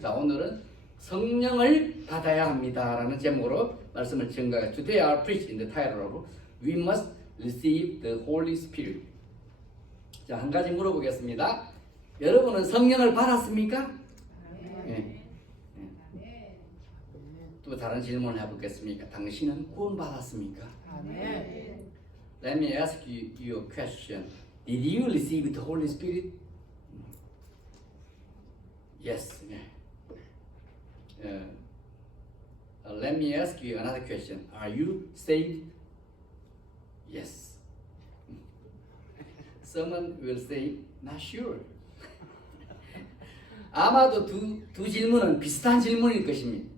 자 오늘은 성령을 받아야 합니다라는 제목으로 말씀을 전가해 Today I preach in the title of We must receive the Holy Spirit. 자 한 가지 물어보겠습니다. 여러분은 성령을 받았습니까? 예. 예. 또 다른 질문을 해보겠습니까? 당신은 구원받았습니까? 아멘. Let me ask you, you a question. Did you receive the Holy Spirit? Yes. 네. Uh, uh, let me ask you another question. Are you saved? Yes. Someone will say, not sure. 아마도 두, 두 질문은 비슷한 질문일 것입니다.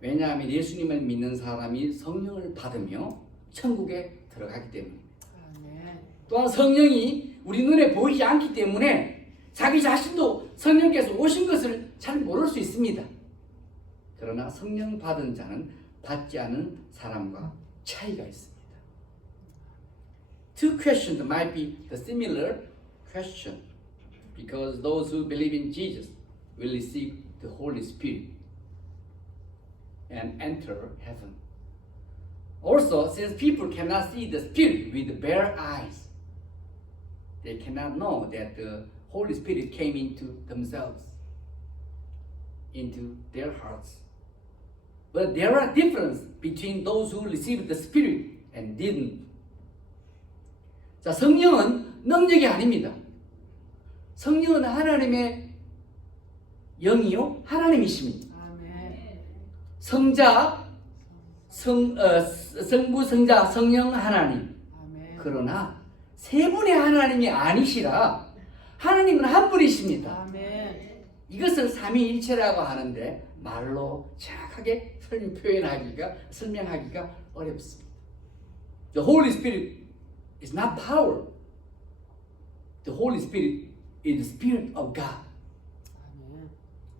왜냐하면 예수님을 믿는 사람이 성령을 받으며 천국에 들어가기 때문입니다. 아멘. 또한 성령이 우리 눈에 보이지 않기 때문에 자기 자신도 성령께서 오신 것을 잘 모를 수 있습니다. 그러나 성령 받은 자는 받지 않은 사람과 차이가 있습니다. Two questions might be the similar question because those who believe in Jesus will receive the Holy Spirit and enter heaven. Also, since people cannot see the Spirit with bare eyes, they cannot know that the Holy Spirit came into themselves, into their hearts. But there are differences between those who received the Spirit and didn't. 자, 성령은 능력이 아닙니다. 성령은 하나님의 영이요, 하나님이십니다. 성자, 성, 어, 성부, 성자, 성령 하나님. 그러나 세 분의 하나님이 아니시라 하나님은 한 분이십니다. 아멘. 이것을 삼위일체라고 하는데 말로 정확하게 설명 표현하기가 설명하기가 어렵습니다. The Holy Spirit is not power. The Holy Spirit is the Spirit of God. 아멘.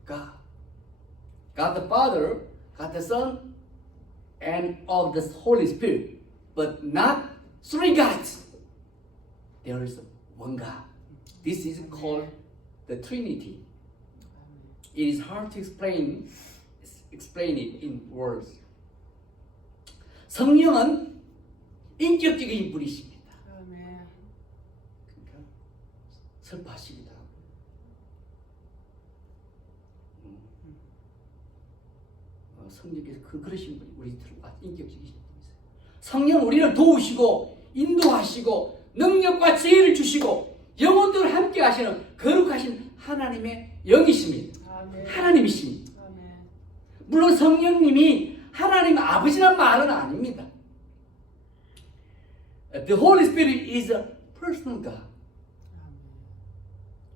God. God the Father, God the Son, and of the Holy Spirit, but not three gods. There is one God. This is called the Trinity. It is hard to explain explain it in words. 성령은 인격적인 분이십니다. 그러니까 슬퍼하시기도 하고. 음. 어, 성령께서 그 그러신 분이 우리 들과 인격적이신 분이세요. 성령 우리를 도우시고 인도하시고 능력과 지혜를 주시고 영혼들을 함께 하시는 거룩하신 하나님의 영이십니다. 하나님이십니다. 아멘. 물론 성령님이 하나님 아버지란 말은 아닙니다. The Holy Spirit is a personal God.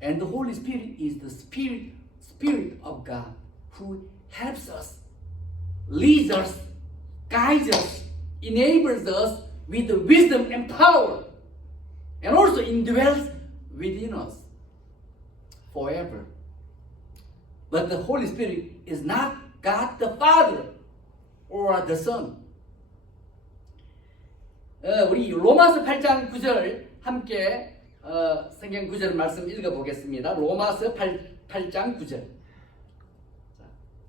And the Holy Spirit is the Spirit, Spirit of God who helps us, leads us, guides us, enables us with the wisdom and power, and also indwells within us forever. But the Holy Spirit is not God the Father or the Son. 어, 우리 로마서 8장 9절 함께 어, 성경 9절 말씀 읽어보겠습니다. 로마서 8, 8장 9절. 자,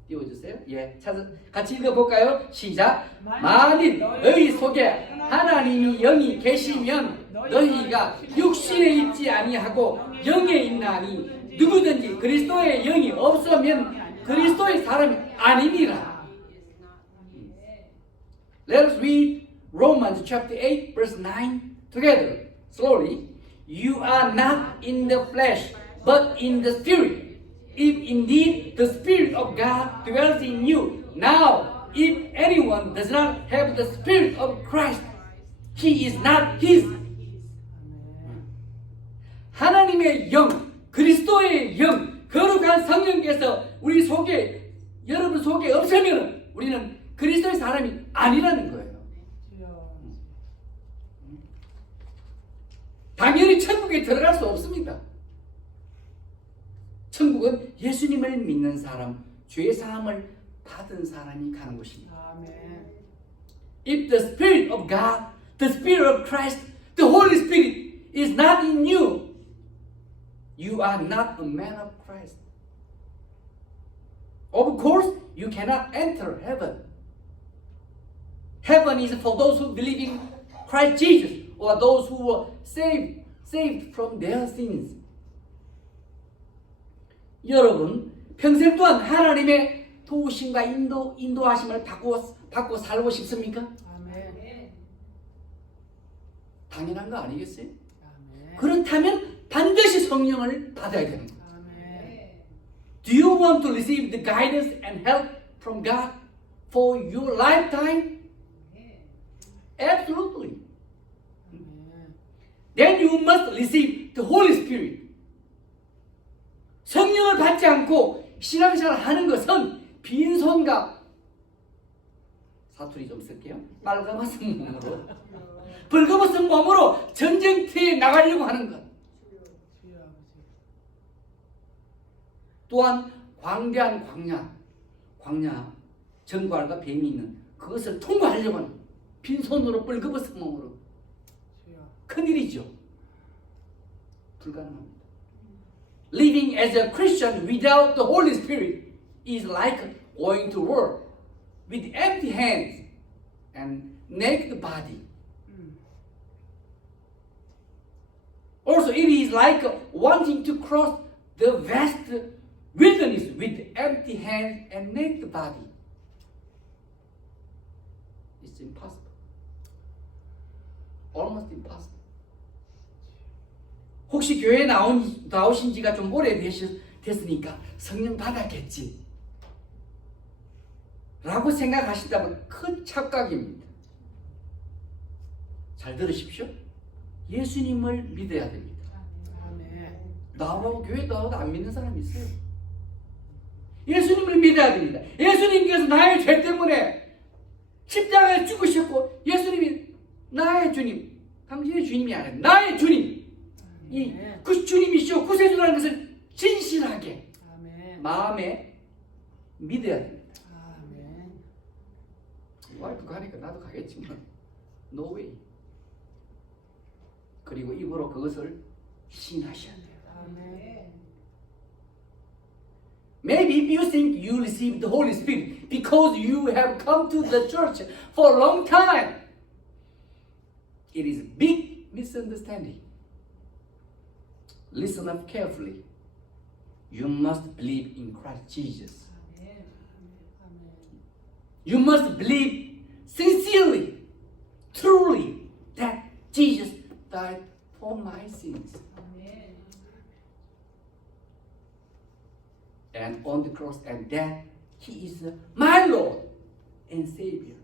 띄워주세요. 예, 찾아, 같이 읽어볼까요? 시작. 만일 너희 속에 하나님이 영이 계시면 너희가 육신에 있지 아니하고 영에 있나니 누구든지 그리스도의 영이 없으면 그리스도의 사람이 아니니라. Let us read Romans chapter 8 verse 9 together slowly. You are not in the flesh but in the spirit. If indeed the spirit of God dwells in you. Now, if anyone does not have the spirit of Christ, he is not his. 하나님의 영, 그리스도의 영, 거룩한 성령께서 우리 속에 여러분 속에 없으면 우리는 그리스도의 사람이 아니라는 거예요. 당연히 천국에 들어갈 수 없습니다. 천국은 예수님을 믿는 사람, 죄 사함을 받은 사람이 가는 곳입니다. 아멘. If the Spirit of God, the Spirit of Christ, the Holy Spirit is not in you, you are not a man of Christ. Of course, you cannot enter heaven. Heaven is for those who believe in Christ Jesus or those who were saved, saved from their sins. 여러분, 평생 동안 하나님의 도우심과 인도, 인도하심을 받고, 받고 살고 싶습니까? 아멘. 당연한 거 아니겠어요? 아멘. 그렇다면 반드시 성령을 받아야. 아멘. Do you want to receive the guidance and help from God for your lifetime? Absolutely. Then you must receive the Holy Spirit. 성령을 받지 않고 신앙생활을 하는 것은 빈손과 사투리 좀 쓸게요. 빨가벗은 몸으로 벌거벗은 몸으로 전쟁터에 나가려고 하는 것. 주여 아버지. 또한 광대한 광야, 광야, 정갈과 뱀이 있는 그것을 통과하려고 하는 빈손으로 뻘거벗은 몸으로. 큰일이죠. 불가능합니다. Living as a Christian without the Holy Spirit is like going to work with empty hands and naked body. 음. Also, it is like wanting to cross the vast empty hands and naked body. It's impossible. Almost impossible. 혹시 교회 나온, 나오신 지가 좀 오래 되시, 됐으니까 성령 받았겠지. 라고 생각하신다면 큰 착각입니다. 잘 들으십시오. 예수님을 믿어야 됩니다. 나하고 교회 나와도 안 믿는 사람이 있어요. 예수님을 믿어야 됩니다. 예수님께서 나의 죄 때문에 십자가에 죽으셨고 예수님이 나의 주님, 당신의 주님이 아니라 나의 주님, 이 아멘. 그 주님이시오 구세주라는 것을 진실하게 아멘. 마음에 믿어야 됩니다. 아멘. 와이프 가니까 나도 가겠지만 no way. 그리고 입으로 그것을 신하셔야 돼요. 아멘. Maybe you think you received the Holy Spirit because you have come to the church for a long time. It is big misunderstanding. Listen up carefully. You must believe in Christ Jesus. You must believe sincerely, truly, that Jesus died for my sins. and on the cross, and that He is my Lord and Savior.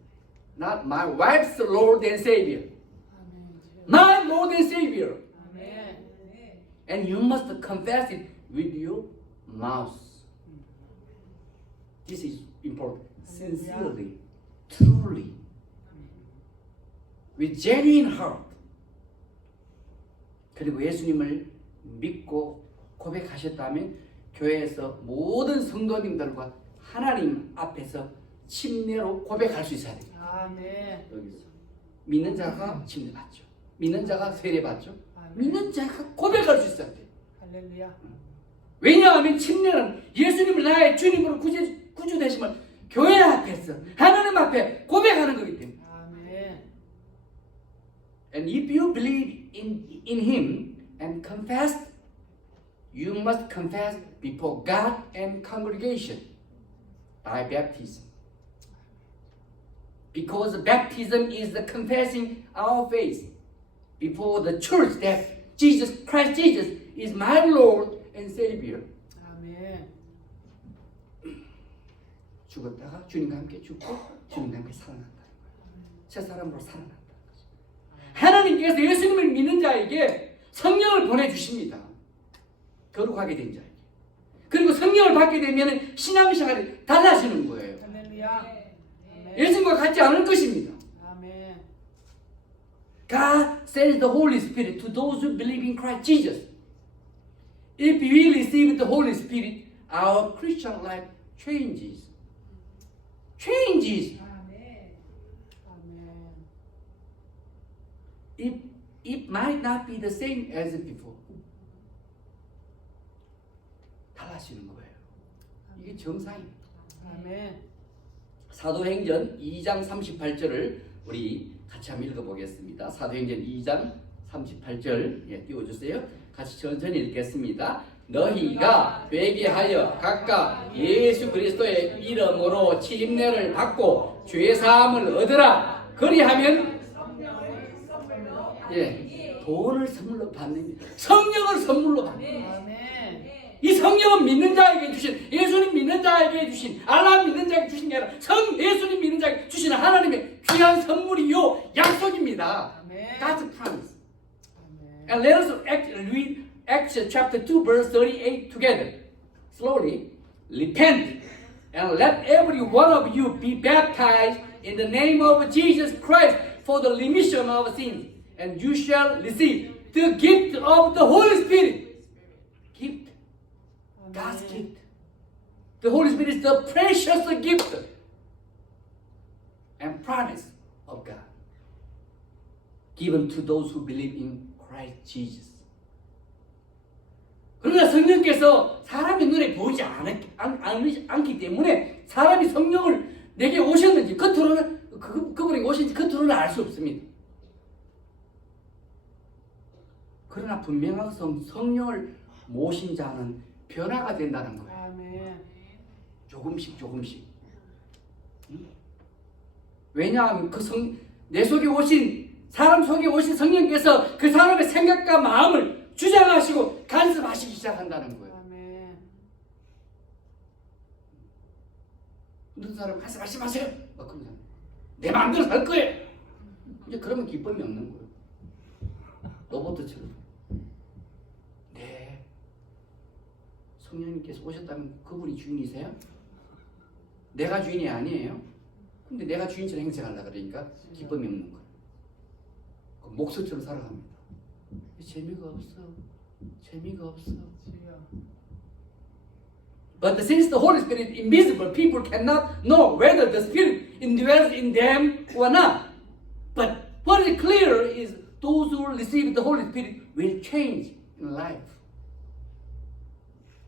Not my wife's Lord and Savior. 아멘. 주여. My Lord and Savior. 아멘. And you must confess it with your mouth. This is important. Sincerely, truly, with genuine heart. 그리고 예수님을 믿고 고백하셨다면 교회에서 모든 성도님들과 하나님 앞에서 침례로 고백할 수 있어야 돼요. 아멘. 여기서 믿는 자가 침례 받죠. 믿는 자가 세례 받죠. 아멘. 믿는 자가 고백할 수 있어야 돼요. 할렐루야. 왜냐하면 침례는 예수님을 나의 주님으로 구주, 구주 되심을 교회 앞에서 하나님 앞에 고백하는 거기 때문에. 아멘. And if you believe in, in Him and confess, you must confess before God and congregation by baptism. Because baptism is the confessing our faith before the church that Jesus Christ Jesus is my Lord and Savior. 아멘. 죽었다가 주님과 함께 죽고 주님과 함께 살아난다. 새 사람으로 살아난다. 하나님께서 예수님을 믿는 자에게 성령을 보내주십니다. 거룩하게 된 자에게. 그리고 성령을 받게 되면 신앙생활이 달라지는 거예요. 예수님과 같지 않을 것입니다. God sends the Holy Spirit to those who believe in Christ Jesus. If we receive the Holy Spirit, our Christian life changes. Changes. It, it might not be the same as before. 달라지는 거예요. 이게 정상입니다. 아멘. 사도행전 2장 38절을 우리 같이 한번 읽어보겠습니다. 사도행전 2장 38절 예, 띄워주세요. 같이 천천히 읽겠습니다. 너희가 회개하여 각각 예수 그리스도의 이름으로 침례를 받고 죄 사함을 얻으라. 그리하면 예 돈을 선물로 받는 성령을 선물로 받는. 이 성령은 믿는 자에게 주신 예수님 믿는 자에게 주신 알라 믿는 자에게 주신 게 아니라 성 예수님 믿는 자에게 주시는 하나님의 귀한 선물이요 약속입니다. 아멘. God's promise. 아멘. And let us act, read Acts chapter 2 verse 38 together. Slowly. Repent and let every one of you be baptized in the name of Jesus Christ for the remission of sins. And you shall receive the gift of the Holy Spirit. Gift. God's gift. The Holy Spirit is the precious gift and promise of God given to those who believe in Christ Jesus. 그러나 성령께서 사람의 눈에 보이지 않, 않, 않, 않기 때문에 사람이 성령을 내게 오셨는지 겉으로는 그, 그분이 오신지 겉으로는 알 수 없습니다. 그러나 분명한 성, 성령을 모신 자는 변화가 된다는 거예요. 아멘. 조금씩 조금씩. 응? 왜냐하면 그 성, 내 속에 오신 사람 속에 오신 성령께서 그 사람의 생각과 마음을 주장하시고 간섭하시기 시작한다는 거예요. 아멘. 어떤 사람 간섭 하지 마세요. 막 그러잖아요. 내 마음대로 살 거예요. 이제 그러면 기쁨이 없는 거예요. 로봇처럼. 네. 성령님께서 오셨다면 그분이 주인이세요? 내가 주인이 아니에요. 근데 내가 주인처럼 행세하려 그러니까 기쁨이 없는 거예요. 그 목소처럼 살아갑니다. 재미가 없어. 재미가 없어. But since the Holy Spirit is invisible, people cannot know whether the Spirit indwells in them or not. But what is clear is those who receive the Holy Spirit will change in life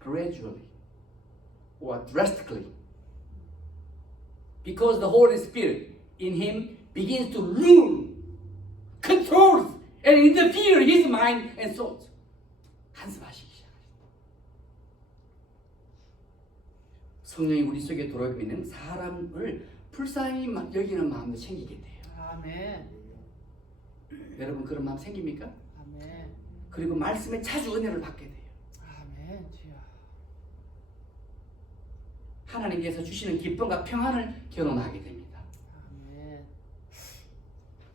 gradually or drastically. Because the Holy Spirit in him begins to rule, controls, and interfere his mind and thoughts. 간섭하시기 시작합니다. 성령이 우리 속에 들어오면 사람을 불쌍히 마- 여기는 마음도 생기게 돼요. 아멘. 여러분 그런 마음 생깁니까? 아멘. 그리고 말씀에 자주 은혜를 받게 돼요. 아멘. 주여. 하나님께서 주시는 기쁨과 평안을 경험하게 됩니다.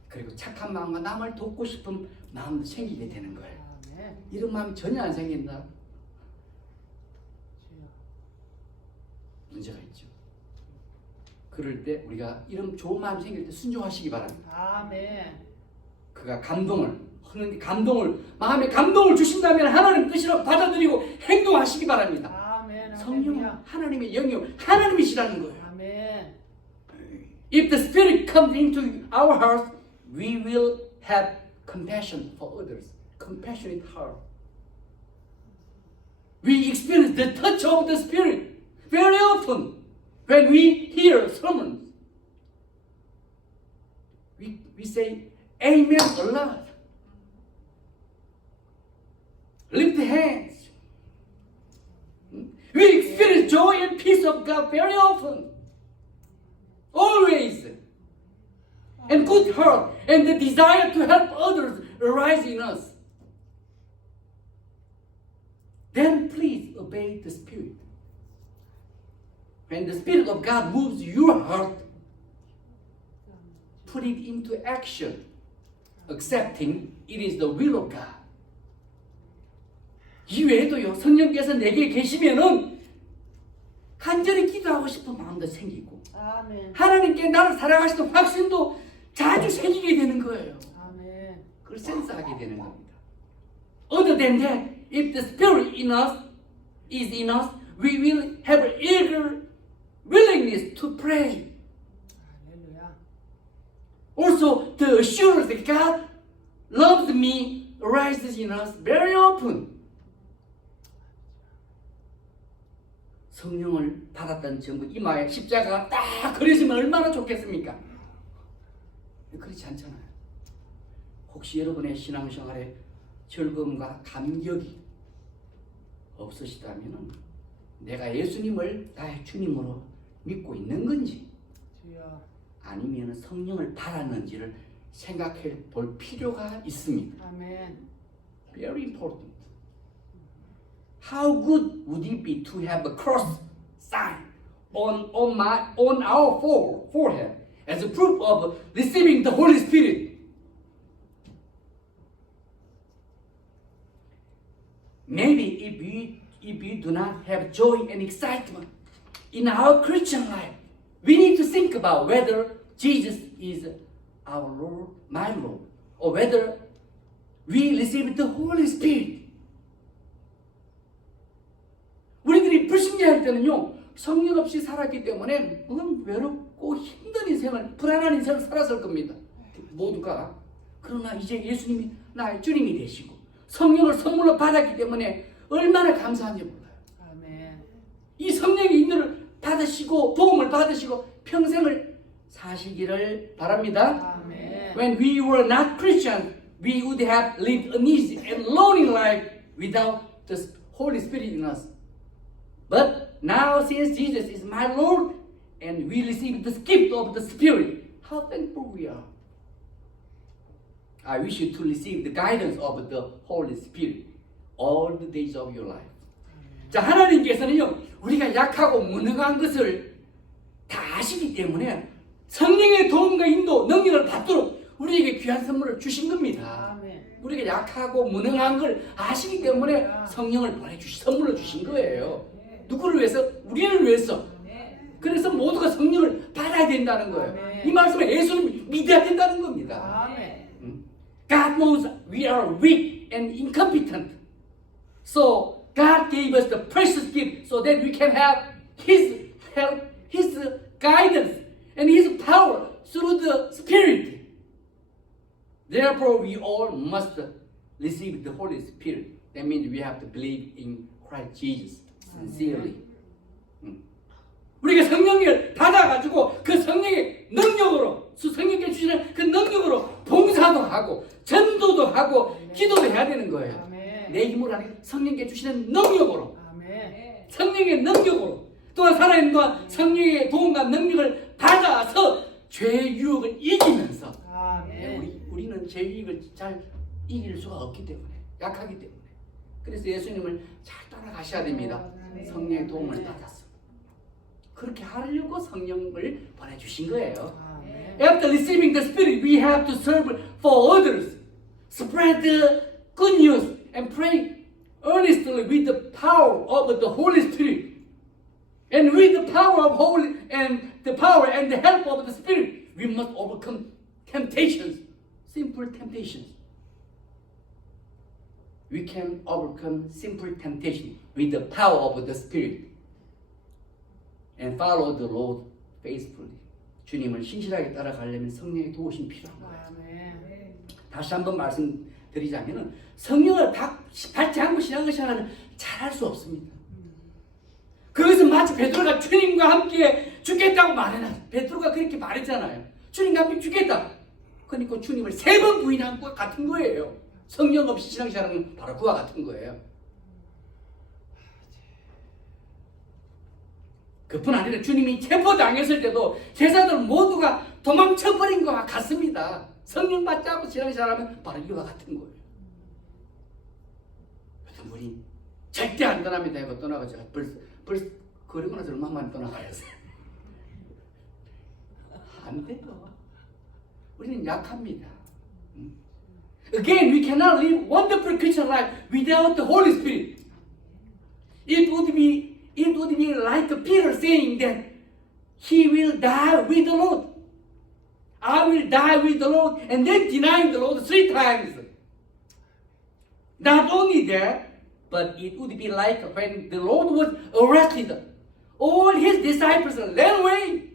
그리고 착한 마음과 남을 돕고 싶은 마음도 생기게 되는 거예요. 이런 마음 전혀 안 생긴다. 문제가 있죠. 그럴 때 우리가 이런 좋은 마음 생길 때 순종하시기 바랍니다. 아멘. 그가 감동을 하는 감동을 마음에 감동을 주신다면 하나님 뜻이라고 받아들이고 행동하시기 바랍니다. 아멘. 성령은 할렐루야. 하나님의 영이요 하나님이시라는 거예요. 아멘. If the Spirit comes into our hearts, we will have compassion for others. Compassionate heart. We experience the touch of the Spirit very often when we hear sermons. We, we say Amen a lot. Lift hands. We experience joy and peace of God very often. Always. And good heart and the desire to help others arise in us. Then please obey the Spirit. When the Spirit of God moves your heart, put it into action, accepting it is the will of God. 이외에도요, 성령께서 내게 계시면은 간절히 기도하고 싶은 마음도 생기고, 아멘. 하나님께 나를 사랑하시는 확신도 자주 생기게 되는 거예요. 아멘. 그걸 센스하게 되는 겁니다. Other than that, if the Spirit in us is in us, we will have an eager willingness to pray. Also, the assurance that God loves me arises in us very often. 성령을 받았던 전부 이마에 십자가가 딱 그려지면 얼마나 좋겠습니까? 그렇지 않잖아요. 혹시 여러분의 신앙생활에 즐거움과 감격이 없으시다면 내가 예수님을 나의 주님으로 믿고 있는 건지. 아니면 성령을 받았는지를 생각해 볼 필요가 있습니다. 아멘. Very important. How good would it be to have a cross sign on on my on our fore- forehead as a proof of receiving the Holy Spirit? Maybe if we if we do not have joy and excitement in our Christian life, we need to think about whether Jesus is our Lord, my Lord, or whether we receive the Holy Spirit. 신자일 때는요 성령 없이 살았기 때문에 그건 외롭고 힘든 인생을 불안한 인생을 살았을 겁니다. 모두가 그러나 이제 예수님이 나의 주님이 되시고 성령을 선물로 받았기 때문에 얼마나 감사한지 몰라요. 아멘. 이 성령의 인도를 받으시고 도움을 받으시고 평생을 사시기를 바랍니다. 아멘. When we were not Christian, we would have lived an easy and lonely life without the Holy Spirit in us. But now, since Jesus is my Lord and we receive the gift of the Spirit, how thankful we are. I wish you to receive the guidance of the Holy Spirit all the days of your life. 자, 하나님께서는요, 우리가 약하고 무능한 것을 다 아시기 때문에 성령의 도움과 인도, 능력을 받도록 우리에게 귀한 선물을 주신 겁니다. 우리가 약하고 무능한 걸 아시기 때문에 성령을 보내주시, 선물로 주신 거예요. 누구를 위해서? 우리를 위해서. 그래서 모두가 성령을 받아야 된다는 거예요. 이 말씀에 예수님 믿어야 된다는 겁니다. 아멘. God knows we are weak and incompetent. So God gave us the precious gift so that we can have His help, His guidance, and His power through the Spirit. Therefore, we all must receive the Holy Spirit. That means we have to believe in Christ Jesus Sincerely. 음. 우리가 성령을 받아가지고 그 성령의 능력으로 수 성령께 주시는 그 능력으로 봉사도 하고 전도도 하고 기도도 해야 되는 거예요. 내 힘으로 하는 성령께 주시는 능력으로. 성령의 능력으로 또한 살아있는 동안 성령의 도움과 능력을 받아서 죄의 유혹을 이기면서 네. 우리, 우리는 죄의 유혹을 잘 이길 수가 없기 때문에 약하기 때문에 그래서 예수님을 잘 따라가셔야 됩니다. 성령의 도움을 받았습니다. 그렇게 하려고 성령을 보내주신 거예요. 아멘. After receiving the Spirit, we have to serve for others, spread the good news, and pray earnestly with the power of the Holy Spirit. And with the power of Holy and the power and the help of the Spirit, we must overcome temptations, simple temptations. We can overcome simple temptation With the power of the Spirit and follow the Lord faithfully. 주님을 신실하게 따라가려면 성령의 도우심 필요한 거예요. 아멘. 다시 한번 말씀드리자면은 성령을 받- 받지 않고 신앙생활을 잘할 수 없습니다. 그것은 마치 베드로가 주님과 함께 죽겠다고 말해놔. 베드로가 그렇게 말했잖아요. 주님과 함께 죽겠다. 그러니까 주님을 세 번 부인한 것 같은 거예요. 성령 없이 신앙생활은 바로 그와 같은 거예요. 그뿐 아니라 주님이 체포당했을 때도 제자들 모두가 도망쳐버린 것과 같습니다. 성령 받지 않고 신앙생활하면 바로 이와 같은 거예요. 여러분 우리 절대 안 떠납니다. 이거 떠나가지고 벌써 벌써 그러고 나서 얼마만 떠나가요. 안 돼요. 우리는 약합니다. 음. Again, we cannot live wonderful Christian life without the Holy Spirit. It would be it would be like Peter saying that he will die with the Lord. I will die with the Lord and then denying the Lord three times. Not only that, but it would be like when the Lord was arrested. All his disciples ran away.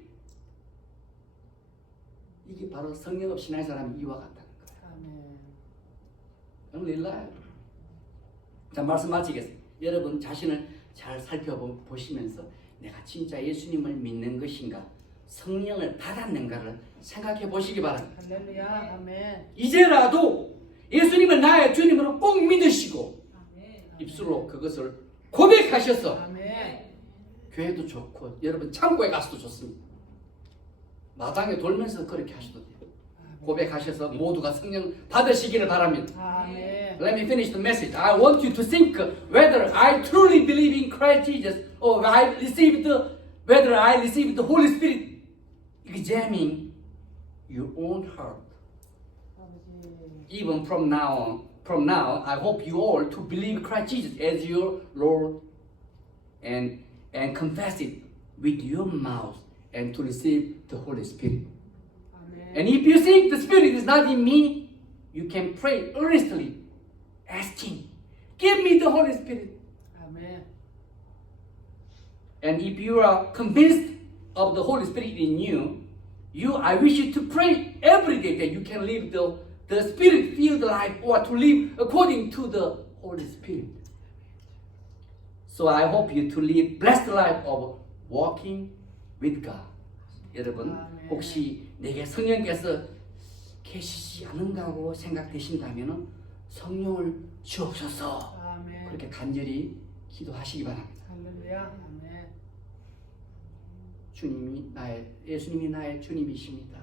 이게 바로 성령 없이 난 사람이 이와 같다는 거예요. 아멘. 일날 자 말씀 마치겠습니다. 여러분 자신을 잘 살펴보시면서 내가 진짜 예수님을 믿는 것인가 성령을 받았는가를 생각해 보시기 바랍니다. 할렐루야. 아멘. 이제라도 예수님을 나의 주님으로 꼭 믿으시고 아멘. 입술로 그것을 고백하셔서 아멘. 교회도 좋고 여러분 창고에 가서도 좋습니다. 마당에 돌면서 그렇게 하셔도 돼요. 고백하셔서 모두가 성령 받으시기를 바랍니다. 아멘. Let me finish the message. I want you to think whether I truly believe in Christ Jesus or I received the, whether I received the Holy Spirit. Examine your own heart. 아버지. Even from now on, from now, I hope you all to believe Christ Jesus as your Lord and and confess it with your mouth and to receive the Holy Spirit. 아멘. And if you think the Spirit is not in me, you can pray earnestly, asking, "Give me the Holy Spirit." 아멘. And if you are convinced of the Holy Spirit in you, you I wish you to pray every day that you can live the, the spirit filled life or to live according to the Holy Spirit. So I hope you to live blessed life of walking with God. 여러분 아멘. 혹시 내게 성령께서 계시지 않은가 고 생각되신다면 성령을 주옵소서 아멘. 그렇게 간절히 기도하시기 바랍니다. 할렐루야. 아멘. 주님이 나의 예수님이 나의 주님이십니다.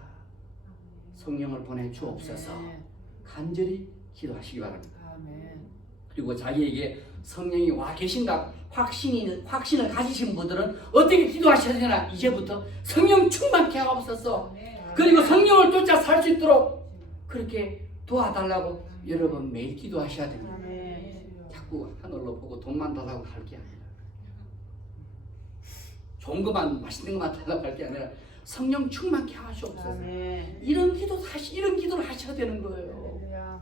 성령을 보내 주옵소서. 아멘. 간절히 기도하시기 바랍니다. 아멘. 그리고 자기에게 성령이 와 계신다 확신이 확신을 가지신 분들은 어떻게 기도하셔야 되나 이제부터 성령 충만케 하옵소서. 그리고 성령을 쫓아 살 수 있도록 그렇게 도와달라고 여러분 매일 기도하셔야 됩니다. 아멘. 자꾸 하늘로 보고 돈만 달라고 할 게 아니라 좋은 것만 맛있는 것만 달라고 할 게 아니라 성령 충만케 하시옵소서. 아멘. 이런 기도 하시 이런 기도를 하셔야 되는 거예요. 할렐루야.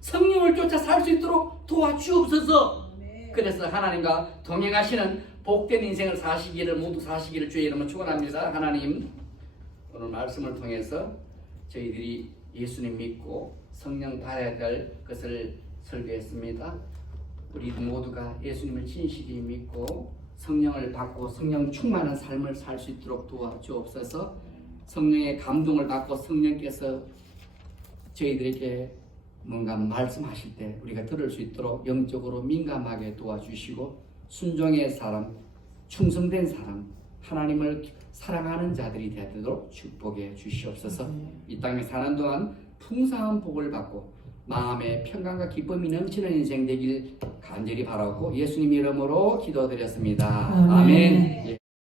성령을 쫓아 살 수 있도록 도와주옵소서. 아멘. 그래서 하나님과 동행하시는 복된 인생을 사시기를 모두 사시기를 주의 이름으로 축원합니다. 하나님 오늘 말씀을 통해서 저희들이 예수님 믿고 성령 받아야 될 것을 설교했습니다. 우리 모두가 예수님을 진실히 믿고 성령을 받고 성령 충만한 삶을 살 수 있도록 도와주옵소서. 성령의 감동을 받고 성령께서 저희들에게 뭔가 말씀하실 때 우리가 들을 수 있도록 영적으로 민감하게 도와주시고 순종의 사람, 충성된 사람, 하나님을 사랑하는 자들이 되도록 축복해 주시옵소서. 이 땅에 사는 동안 풍성한 복을 받고 마음의 평강과 기쁨이 넘치는 인생 되길 간절히 바라고 예수님 이름으로 기도드렸습니다. 아멘. 아멘. 예.